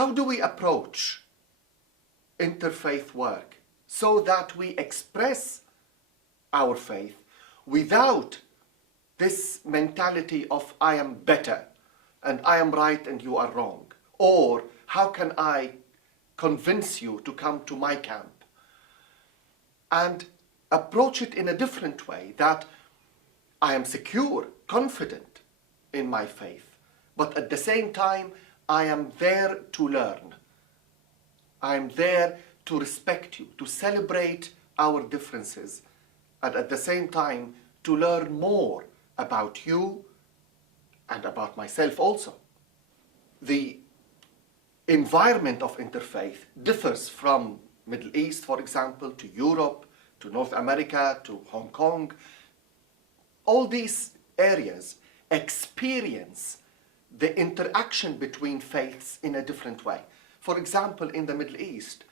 how do we approach interfaith work so that we express our faith without this mentality of I am better and I am right and you are wrong? Or how can I convince you to come to my camp? And approach it in a different way, that I am secure, confident in my faith, but at the same time, I am there to learn. I am there to respect you, to celebrate our differences, and at the same time, to learn more about you and about myself also. The environment of interfaith differs from Middle East, for example, to Europe, to North America, to Hong Kong. All these areas experience the interaction between faiths in a different way. For example, in the Middle East,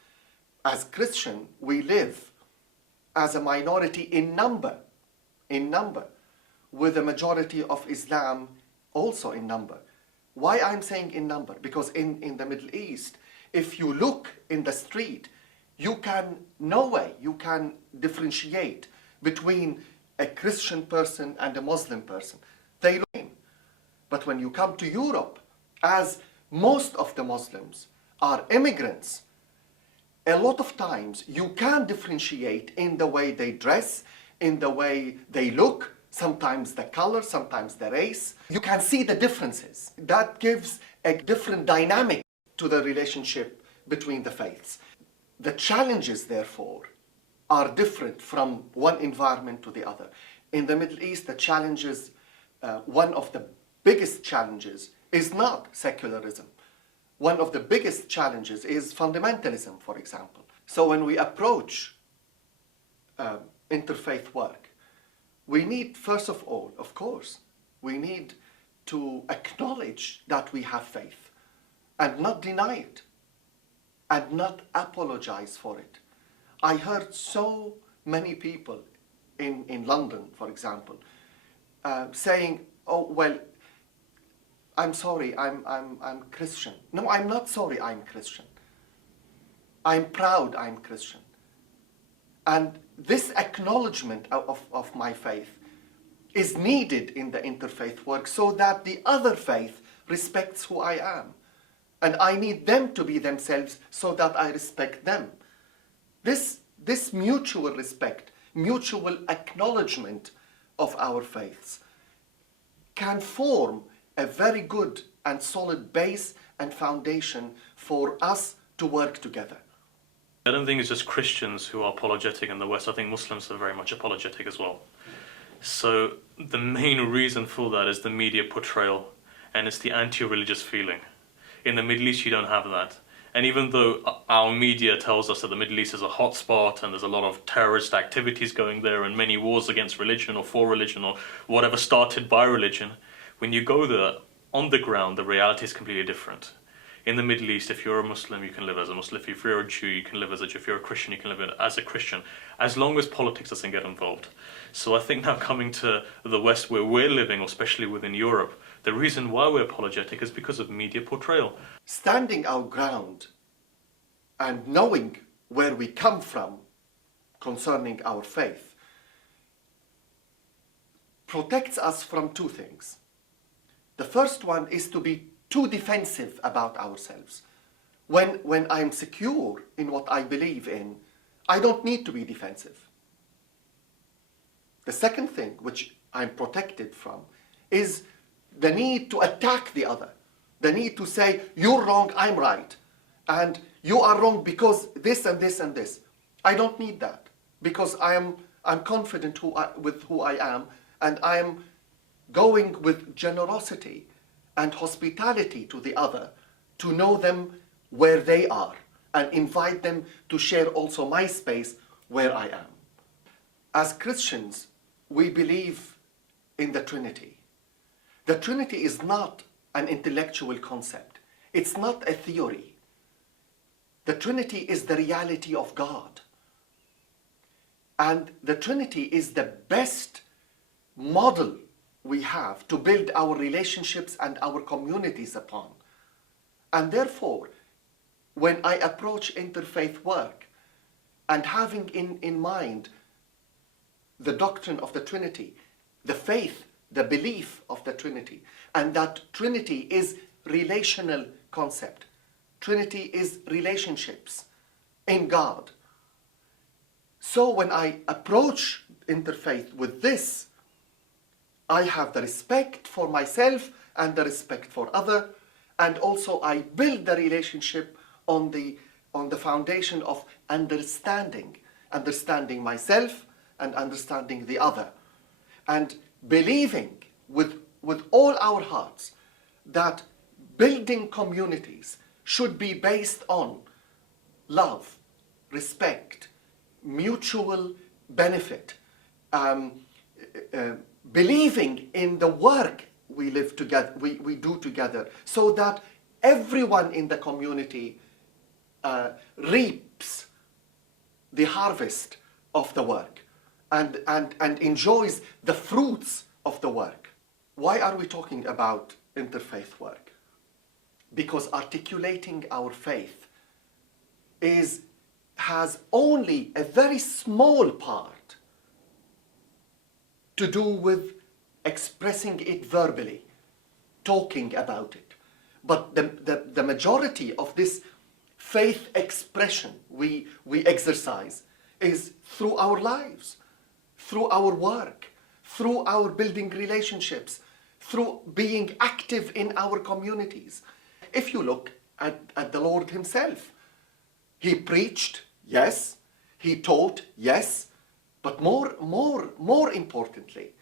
as Christian, we live as a minority in number, with a majority of Islam also in number. Why I'm saying in number? Because in the Middle East, if you look in the street, you can, no way, you can differentiate between a Christian person and a Muslim person. They look in. But when you come to Europe, as most of the Muslims are immigrants, a lot of times you can differentiate in the way they dress, in the way they look, sometimes the color, sometimes the race. You can see the differences. That gives a different dynamic to the relationship between the faiths. The challenges, therefore, are different from one environment to the other. In the Middle East, the challenges, one of the biggest challenges is not secularism. One of the biggest challenges is fundamentalism, for example. So when we approach interfaith work, we need, first of all, of course, we need to acknowledge that we have faith and not deny it and not apologize for it. I heard so many people in London, for example, saying, oh, well, I'm sorry, I'm Christian. No, I'm not sorry I'm Christian. I'm proud I'm Christian. And this acknowledgement of my faith is needed in the interfaith work so that the other faith respects who I am. And I need them to be themselves so that I respect them. This mutual respect, mutual acknowledgement of our faiths can form a very good and solid base and foundation for us to work together. I don't think it's just Christians who are apologetic in the West. I think Muslims are very much apologetic as well. So the main reason for that is the media portrayal, and it's the anti-religious feeling. In the Middle East, you don't have that. And even though our media tells us that the Middle East is a hot spot and there's a lot of terrorist activities going there and many wars against religion or for religion or whatever started by religion, when you go there, on the ground, the reality is completely different. In the Middle East, if you're a Muslim, you can live as a Muslim. If you're a Jew, you can live as a Jew. If you're a Christian, you can live as a Christian, as long as politics doesn't get involved. So I think now coming to the West where we're living, or especially within Europe, the reason why we're apologetic is because of media portrayal. Standing our ground and knowing where we come from concerning our faith protects us from two things. The first one is to be too defensive about ourselves. When I'm secure in what I believe in, I don't need to be defensive. The second thing, which I'm protected from, is the need to attack the other. The need to say, you're wrong, I'm right. And you are wrong because this and this and this. I don't need that, because I'm confident with who I am, and I am going with generosity and hospitality to the other, to know them where they are and invite them to share also my space where I am. As Christians, we believe in the Trinity. The Trinity is not an intellectual concept. It's not a theory. The Trinity is the reality of God. And the Trinity is the best model we have to build our relationships and our communities upon. And therefore, when I approach interfaith work and having in mind the doctrine of the Trinity, the faith, the belief of the Trinity, and that Trinity is relational concept. Trinity is relationships in God. So when I approach interfaith with this, I have the respect for myself and the respect for other, and also I build the relationship on the foundation of understanding myself and understanding the other, and believing with all our hearts that building communities should be based on love, respect, mutual benefit, believing in the work we live together, we do together, so that everyone in the community reaps the harvest of the work and enjoys the fruits of the work. Why are we talking about interfaith work? Because articulating our faith has only a very small part to do with expressing it verbally, talking about it. But the majority of this faith expression we exercise is through our lives, through our work, through our building relationships, through being active in our communities. If you look at the Lord himself, he preached, yes, he taught, yes, but more importantly,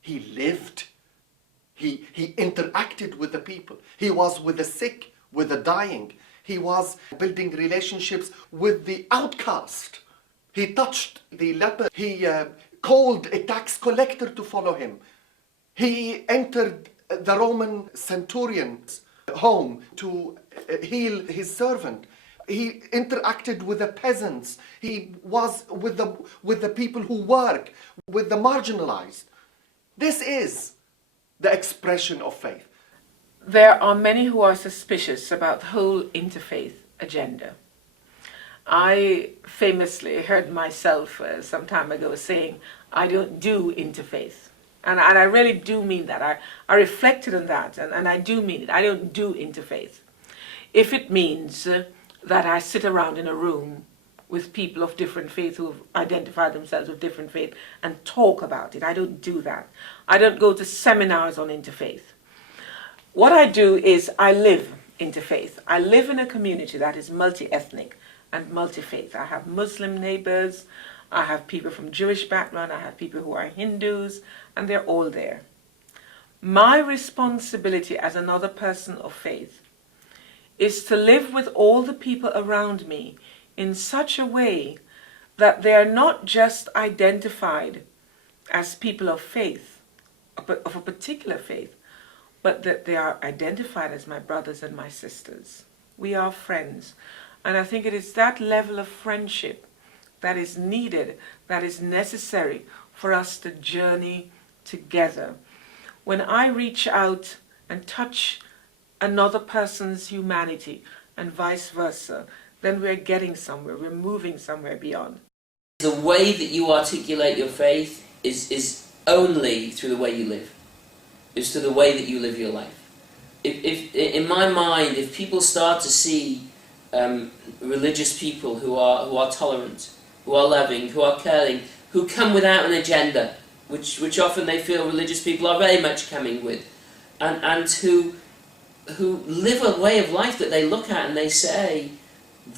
he lived. He interacted with the people. He was with the sick, with the dying. He was building relationships with the outcast. He touched the leper. He called a tax collector to follow him. He entered the Roman centurion's home to heal his servant. He interacted with the peasants. He was with the people who work, with the marginalized. This is the expression of faith. There are many who are suspicious about the whole interfaith agenda. I famously heard myself some time ago saying, I don't do interfaith. And I really do mean that. I reflected on that, and I do mean it. I don't do interfaith. If it means that I sit around in a room with people of different faith who have identified themselves with different faith and talk about it, I don't do that. I don't go to seminars on interfaith. What I do is I live interfaith. I live in a community that is multi-ethnic and multi-faith. I have Muslim neighbors, I have people from Jewish background, I have people who are Hindus, and they're all there. My responsibility as another person of faith is to live with all the people around me in such a way that they are not just identified as people of faith, of a particular faith, but that they are identified as my brothers and my sisters. We are friends. And I think it is that level of friendship that is needed, that is necessary for us to journey together. When I reach out and touch another person's humanity and vice versa, then we're getting somewhere, we're moving somewhere beyond. The way that you articulate your faith is only through the way you live. It's through the way that you live your life. If in my mind, if people start to see religious people who are tolerant, who are loving, who are caring, who come without an agenda, which often they feel religious people are very much coming with, and who live a way of life that they look at and they say,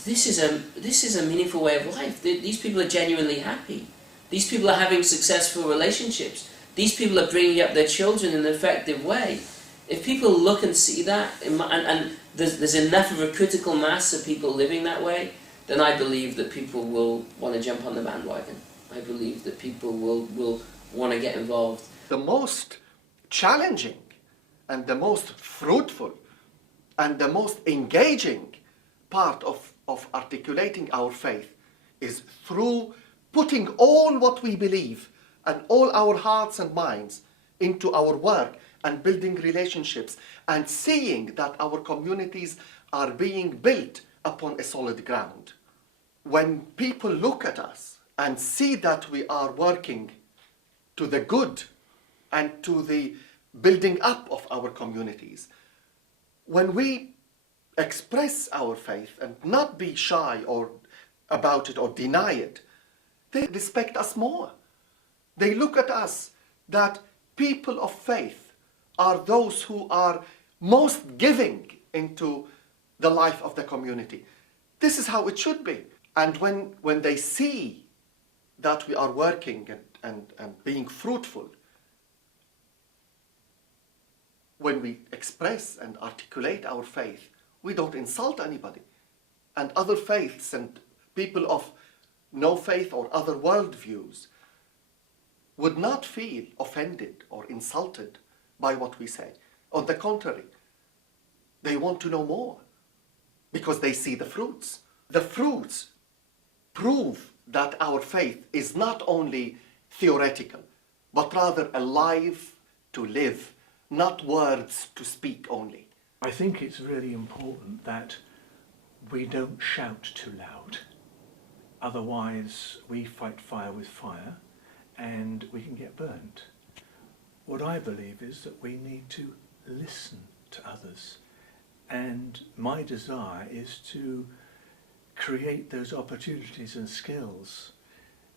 this is a meaningful way of life. These people are genuinely happy. These people are having successful relationships. These people are bringing up their children in an effective way. If people look and see that, and there's enough of a critical mass of people living that way, then I believe that people will want to jump on the bandwagon. I believe that people will want to get involved. The most challenging and the most fruitful and the most engaging part of articulating our faith is through putting all what we believe and all our hearts and minds into our work and building relationships and seeing that our communities are being built upon a solid ground. When people look at us and see that we are working to the good and to the building up of our communities, when we express our faith and not be shy or about it or deny it, they respect us more. They look at us that people of faith are those who are most giving into the life of the community. This is how it should be. And when they see that we are working and being fruitful, when we express and articulate our faith, we don't insult anybody. And other faiths and people of no faith or other worldviews would not feel offended or insulted by what we say. On the contrary, they want to know more because they see the fruits. The fruits prove that our faith is not only theoretical, but rather alive to live, not words to speak only. I think it's really important that we don't shout too loud. Otherwise, we fight fire with fire and we can get burnt. What I believe is that we need to listen to others. And my desire is to create those opportunities and skills.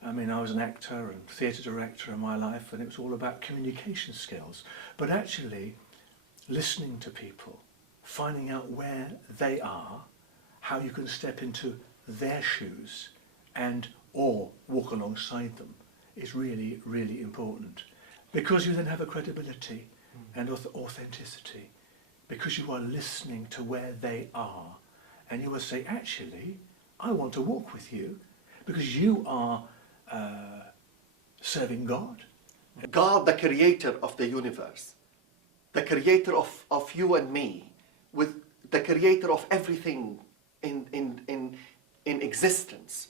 I mean, I was an actor and theatre director in my life, and it was all about communication skills. But actually, listening to people, finding out where they are, how you can step into their shoes and or walk alongside them is really, really important. Because you then have a credibility and authenticity. Because you are listening to where they are. And you will say, actually, I want to walk with you because you are serving God. God, the creator of the universe, the creator of you and me, with the creator of everything in existence,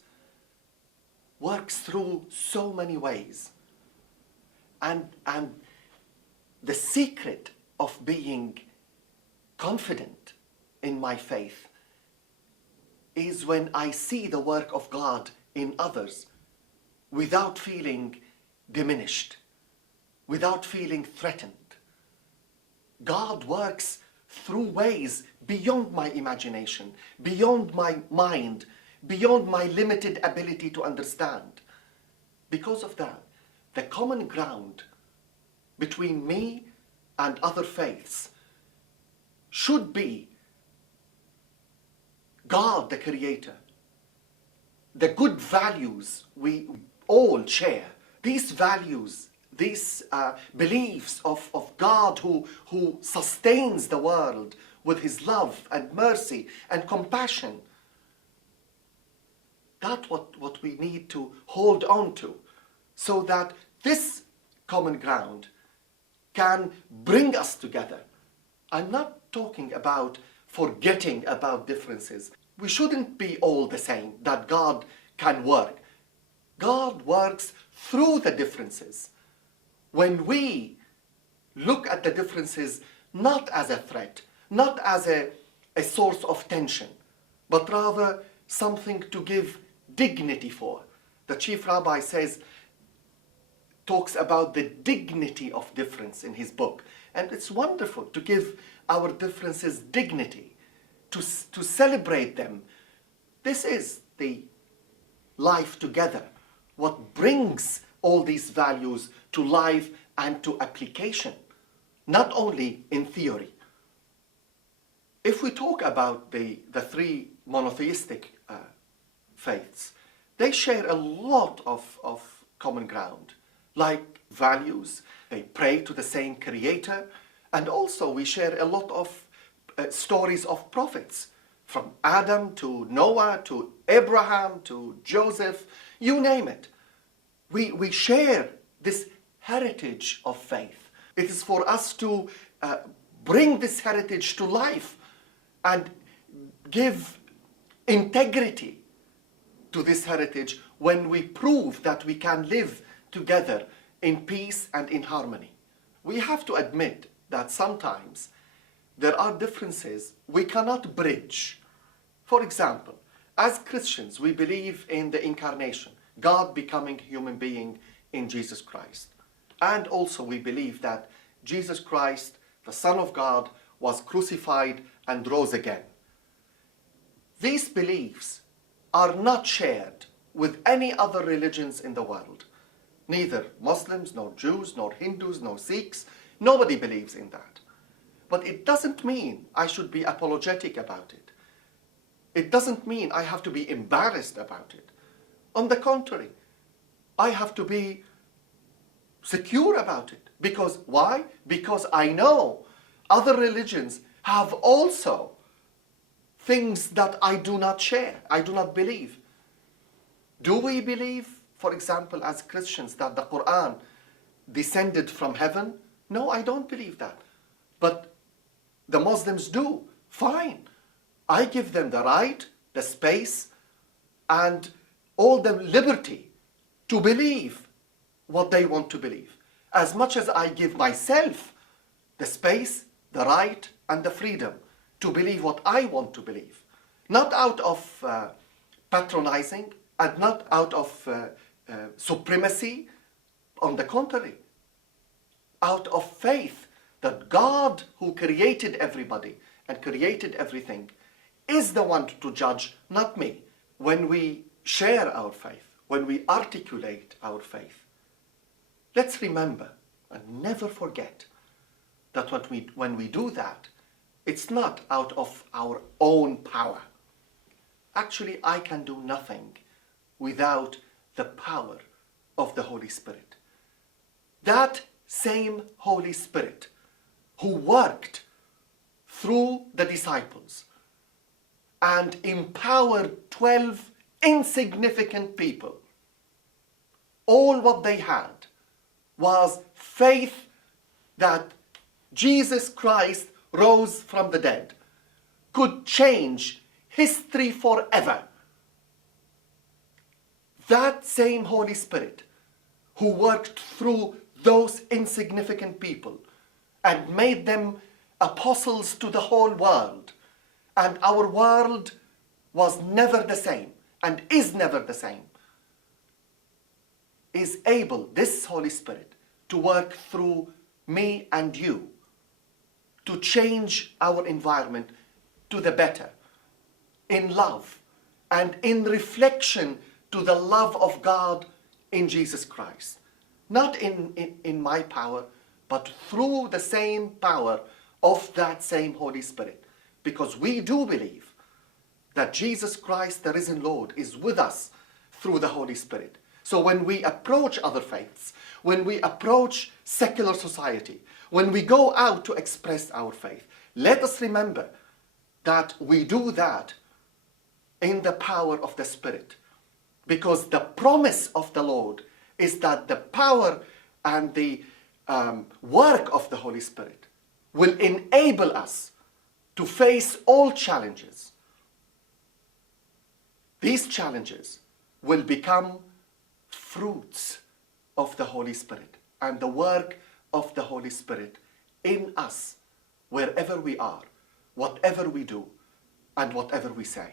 works through so many ways. And the secret of being confident in my faith is when I see the work of God in others without feeling diminished, without feeling threatened. God works through ways beyond my imagination, beyond my mind, beyond my limited ability to understand. Because of that, the common ground between me and other faiths should be God, the Creator, the good values we all share. These values, these beliefs of God who sustains the world with his love and mercy and compassion, that's what we need to hold on to, so that this common ground can bring us together. I'm not talking about forgetting about differences. We shouldn't be all the same, that God can work. God works through the differences. When we look at the differences not as a threat, not as a source of tension, but rather something to give dignity for. The chief rabbi talks about the dignity of difference in his book. And it's wonderful to give our differences dignity, to celebrate them. This is the life together, what brings all these values to life and to application, not only in theory. If we talk about the three monotheistic faiths, they share a lot of common ground, like values. They pray to the same Creator, and also we share a lot of stories of prophets, from Adam to Noah to Abraham to Joseph, you name it. We share this heritage of faith. It is for us to bring this heritage to life and give integrity to this heritage when we prove that we can live together in peace and in harmony. We have to admit that sometimes there are differences we cannot bridge. For example, as Christians, we believe in the incarnation, God becoming human being in Jesus Christ. And also we believe that Jesus Christ, the Son of God, was crucified and rose again. These beliefs are not shared with any other religions in the world. Neither Muslims, nor Jews, nor Hindus, nor Sikhs. Nobody believes in that. But it doesn't mean I should be apologetic about it. It doesn't mean I have to be embarrassed about it. On the contrary, I have to be secure about it. Because why? Because I know other religions have also things that I do not share, I do not believe. Do we believe, for example, as Christians, that the Quran descended from heaven? No, I don't believe that. But the Muslims do. Fine. I give them the right, the space, and all the liberty to believe what they want to believe. As much as I give myself the space, the right, and the freedom to believe what I want to believe. Not out of patronizing and not out of supremacy. On the contrary, out of faith that God, who created everybody and created everything, is the one to judge, not me. When we share our faith, when we articulate our faith, let's remember and never forget that when we do that, it's not out of our own power. Actually, I can do nothing without the power of the Holy Spirit. That same Holy Spirit who worked through the disciples and empowered 12 insignificant people. All what they had was faith that Jesus Christ rose from the dead, could change history forever. That same Holy Spirit who worked through those insignificant people and made them apostles to the whole world, and our world was never the same and is never the same, is able, this Holy Spirit, to work through me and you, to change our environment to the better, in love and in reflection to the love of God in Jesus Christ. Not in my power, but through the same power of that same Holy Spirit. Because we do believe that Jesus Christ, the risen Lord, is with us through the Holy Spirit. So when we approach other faiths, when we approach secular society, when we go out to express our faith, let us remember that we do that in the power of the Spirit. Because the promise of the Lord is that the power and the work of the Holy Spirit will enable us to face all challenges. These challenges will become fruits of the Holy Spirit and the work of the Holy Spirit in us, wherever we are, whatever we do, and whatever we say.